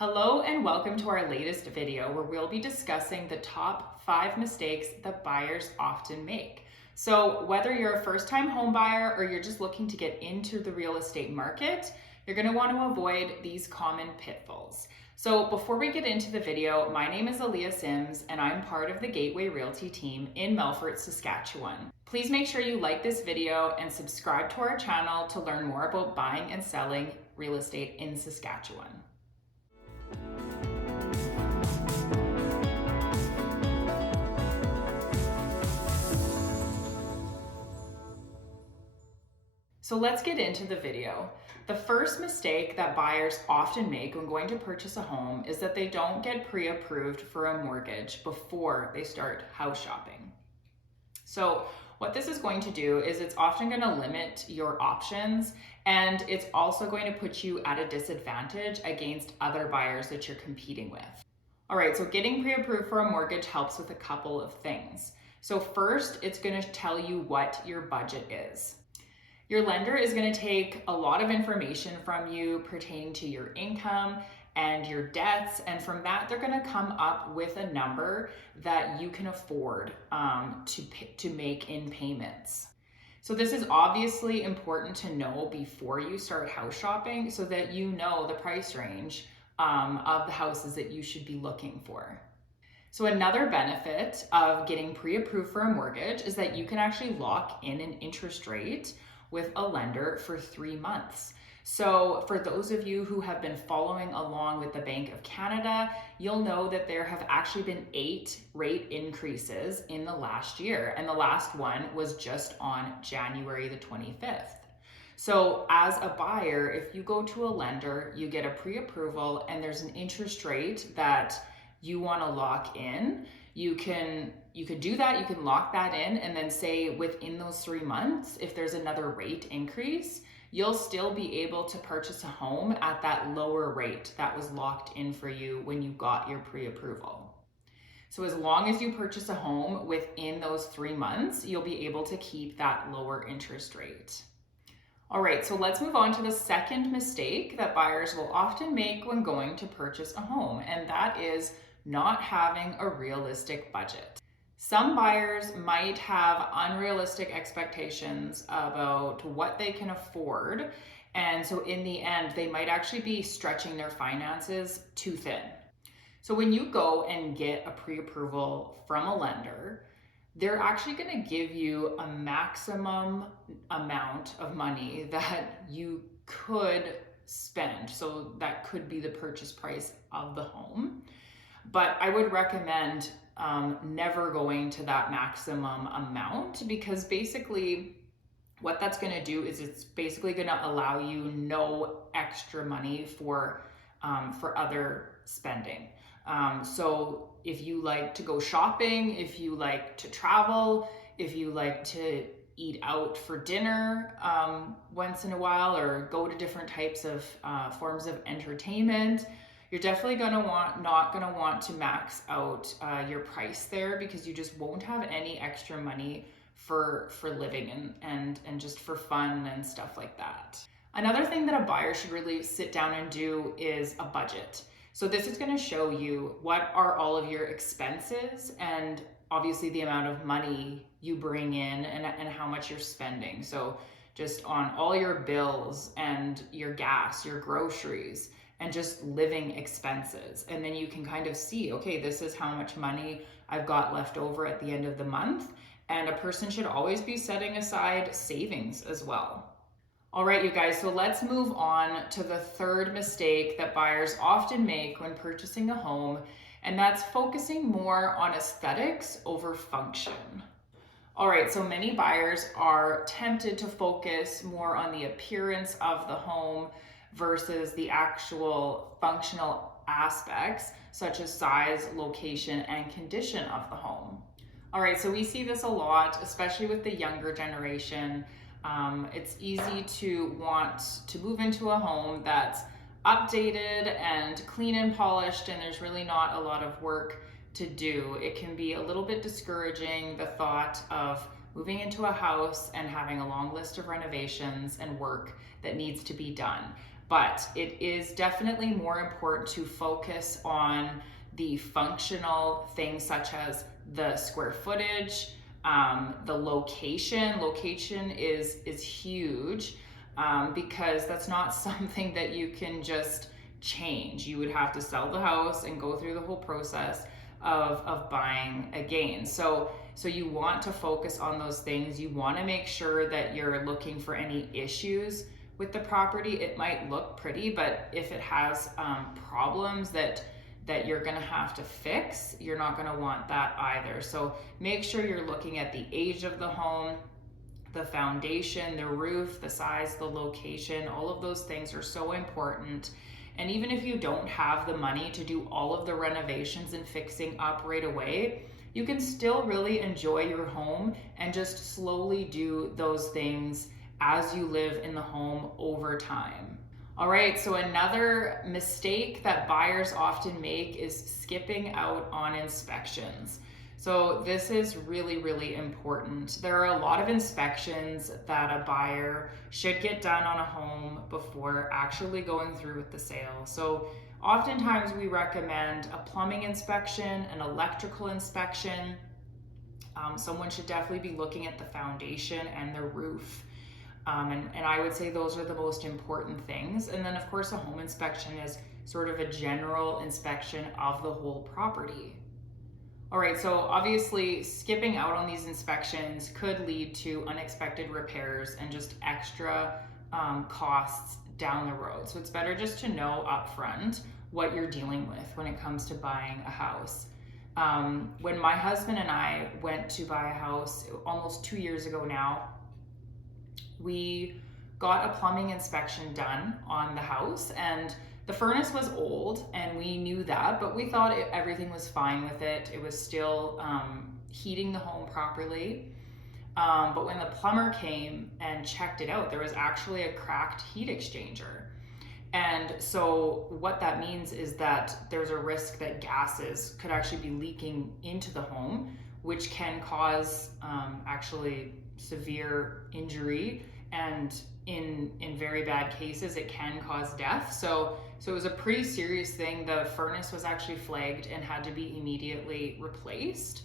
Hello and welcome to our latest video where we'll be discussing the top 5 mistakes that buyers often make. So whether you're a first-time home buyer or you're just looking to get into the real estate market, you're going to want to avoid these common pitfalls. So before we get into the video, my name is Eleah Sims and I'm part of the Gateway Realty team in Melfort, Saskatchewan. Please make sure you like this video and subscribe to our channel to learn more about buying and selling real estate in Saskatchewan. So let's get into the video. The first mistake that buyers often make when going to purchase a home is that they don't get pre-approved for a mortgage before they start house shopping. So what this is going to do is it's often going to limit your options, and it's also going to put you at a disadvantage against other buyers that you're competing with. All right, so getting pre-approved for a mortgage helps with a couple of things. So first, it's going to tell you what your budget is. Your lender is going to take a lot of information from you pertaining to your income and your debts, and from that they're going to come up with a number that you can afford to make in payments. So this is obviously important to know before you start house shopping so that you know the price range of the houses that you should be looking for. So another benefit of getting pre-approved for a mortgage is that you can actually lock in an interest rate with a lender for 3 months. So for those of you who have been following along with the Bank of Canada, you'll know that there have actually been 8 rate increases in the last year, and the last one was just on January the 25th. So as a buyer, if you go to a lender, you get a pre-approval and there's an interest rate that you want to lock in, you could do that, you can lock that in, and then say within those 3 months, if there's another rate increase, you'll still be able to purchase a home at that lower rate that was locked in for you when you got your pre-approval. So as long as you purchase a home within those 3 months, you'll be able to keep that lower interest rate. All right, so let's move on to the second mistake that buyers will often make when going to purchase a home, and that is not having a realistic budget. Some buyers might have unrealistic expectations about what they can afford, and so in the end, they might actually be stretching their finances too thin. So when you go and get a pre-approval from a lender, they're actually going to give you a maximum amount of money that you could spend. So that could be the purchase price of the home. But I would recommend never going to that maximum amount, because basically what that's going to do is it's basically going to allow you no extra money for other spending. So if you like to go shopping, if you like to travel, if you like to eat out for dinner once in a while, or go to different types of forms of entertainment, you're definitely not gonna want to max out your price there, because you just won't have any extra money for living and just for fun and stuff like that. Another thing that a buyer should really sit down and do is a budget. So this is going to show you what are all of your expenses and obviously the amount of money you bring in and how much you're spending. So just on all your bills and your gas, your groceries, and just living expenses. And then you can kind of see, okay, this is how much money I've got left over at the end of the month. And a person should always be setting aside savings as well. All right, you guys, so let's move on to the third mistake that buyers often make when purchasing a home, and that's focusing more on aesthetics over function. All right, so many buyers are tempted to focus more on the appearance of the home versus the actual functional aspects, such as size, location, and condition of the home. All right, so we see this a lot, especially with the younger generation. It's easy to want to move into a home that's updated and clean and polished, and there's really not a lot of work to do. It can be a little bit discouraging, the thought of moving into a house and having a long list of renovations and work that needs to be done. but it is definitely more important to focus on the functional things such as the square footage, the location. Location is huge, because that's not something that you can just change. You would have to sell the house and go through the whole process of buying again. So you want to focus on those things. You want to make sure that you're looking for any issues with the property. It might look pretty, but if it has problems that you're going to have to fix, you're not going to want that either. So make sure you're looking at the age of the home, the foundation, the roof, the size, the location. All of those things are so important. And even if you don't have the money to do all of the renovations and fixing up right away, you can still really enjoy your home and just slowly do those things as you live in the home over time. All right, so another mistake that buyers often make is skipping out on inspections. So this is really, really important. There are a lot of inspections that a buyer should get done on a home before actually going through with the sale. So oftentimes we recommend a plumbing inspection, an electrical inspection. Someone should definitely be looking at the foundation and the roof. And I would say those are the most important things. And then of course a home inspection is sort of a general inspection of the whole property. All right, so obviously skipping out on these inspections could lead to unexpected repairs and just extra costs down the road. So it's better just to know upfront what you're dealing with when it comes to buying a house. When my husband and I went to buy a house almost 2 years ago now, we got a plumbing inspection done on the house, and the furnace was old and we knew that, but we thought everything was fine with it. It was still heating the home properly. But when the plumber came and checked it out, there was actually a cracked heat exchanger. And so what that means is that there's a risk that gases could actually be leaking into the home, which can cause actually severe injury, and in very bad cases it can cause death. So it was a pretty serious thing. The furnace was actually flagged and had to be immediately replaced.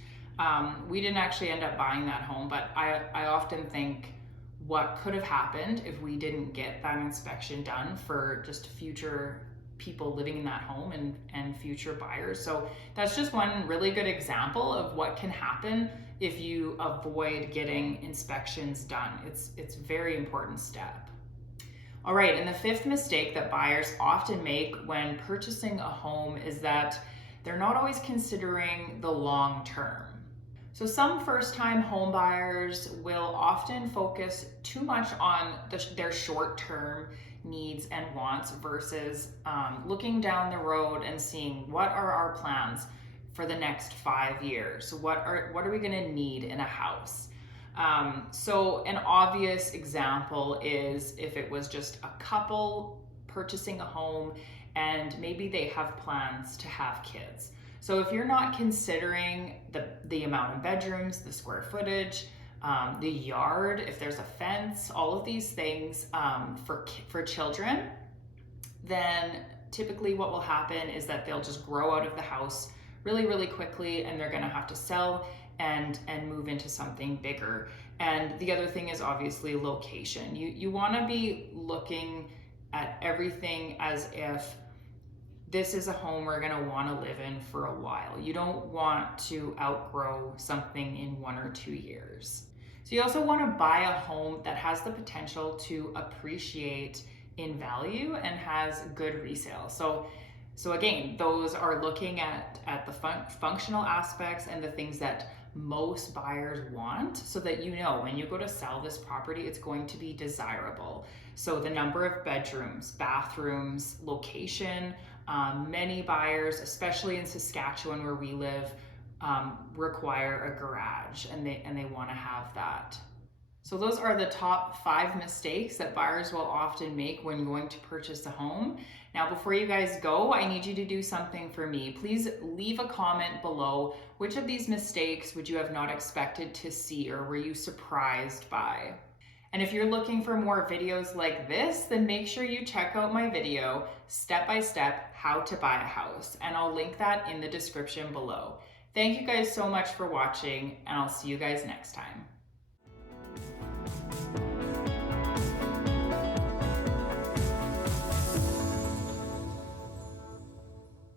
We didn't actually end up buying that home, but I often think what could have happened if we didn't get that inspection done for just future people living in that home and future buyers. So that's just one really good example of what can happen if you avoid getting inspections done. It's a very important step. All right, and the fifth mistake that buyers often make when purchasing a home is that they're not always considering the long term. So some first-time home buyers will often focus too much on their short-term needs and wants versus looking down the road and seeing what are our plans for the next 5 years. What are we gonna need in a house? So an obvious example is if it was just a couple purchasing a home and maybe they have plans to have kids. So if you're not considering the amount of bedrooms, the square footage, the yard, if there's a fence, all of these things for children, then typically what will happen is that they'll just grow out of the house really, really quickly, and they're gonna have to sell and move into something bigger. And the other thing is obviously location. You wanna be looking at everything as if this is a home we're gonna wanna live in for a while. You don't want to outgrow something in 1 or 2 years. So you also wanna buy a home that has the potential to appreciate in value and has good resale. So again, those are looking at the functional aspects and the things that most buyers want, so that you know when you go to sell this property, it's going to be desirable. So the number of bedrooms, bathrooms, location. Many buyers, especially in Saskatchewan where we live, require a garage, and they want to have that. So those are the top 5 mistakes that buyers will often make when going to purchase a home. Now, before you guys go, I need you to do something for me. Please leave a comment below. Which of these mistakes would you have not expected to see, or were you surprised by? And if you're looking for more videos like this, then make sure you check out my video, step by step, how to buy a house. And I'll link that in the description below. Thank you guys so much for watching, and I'll see you guys next time.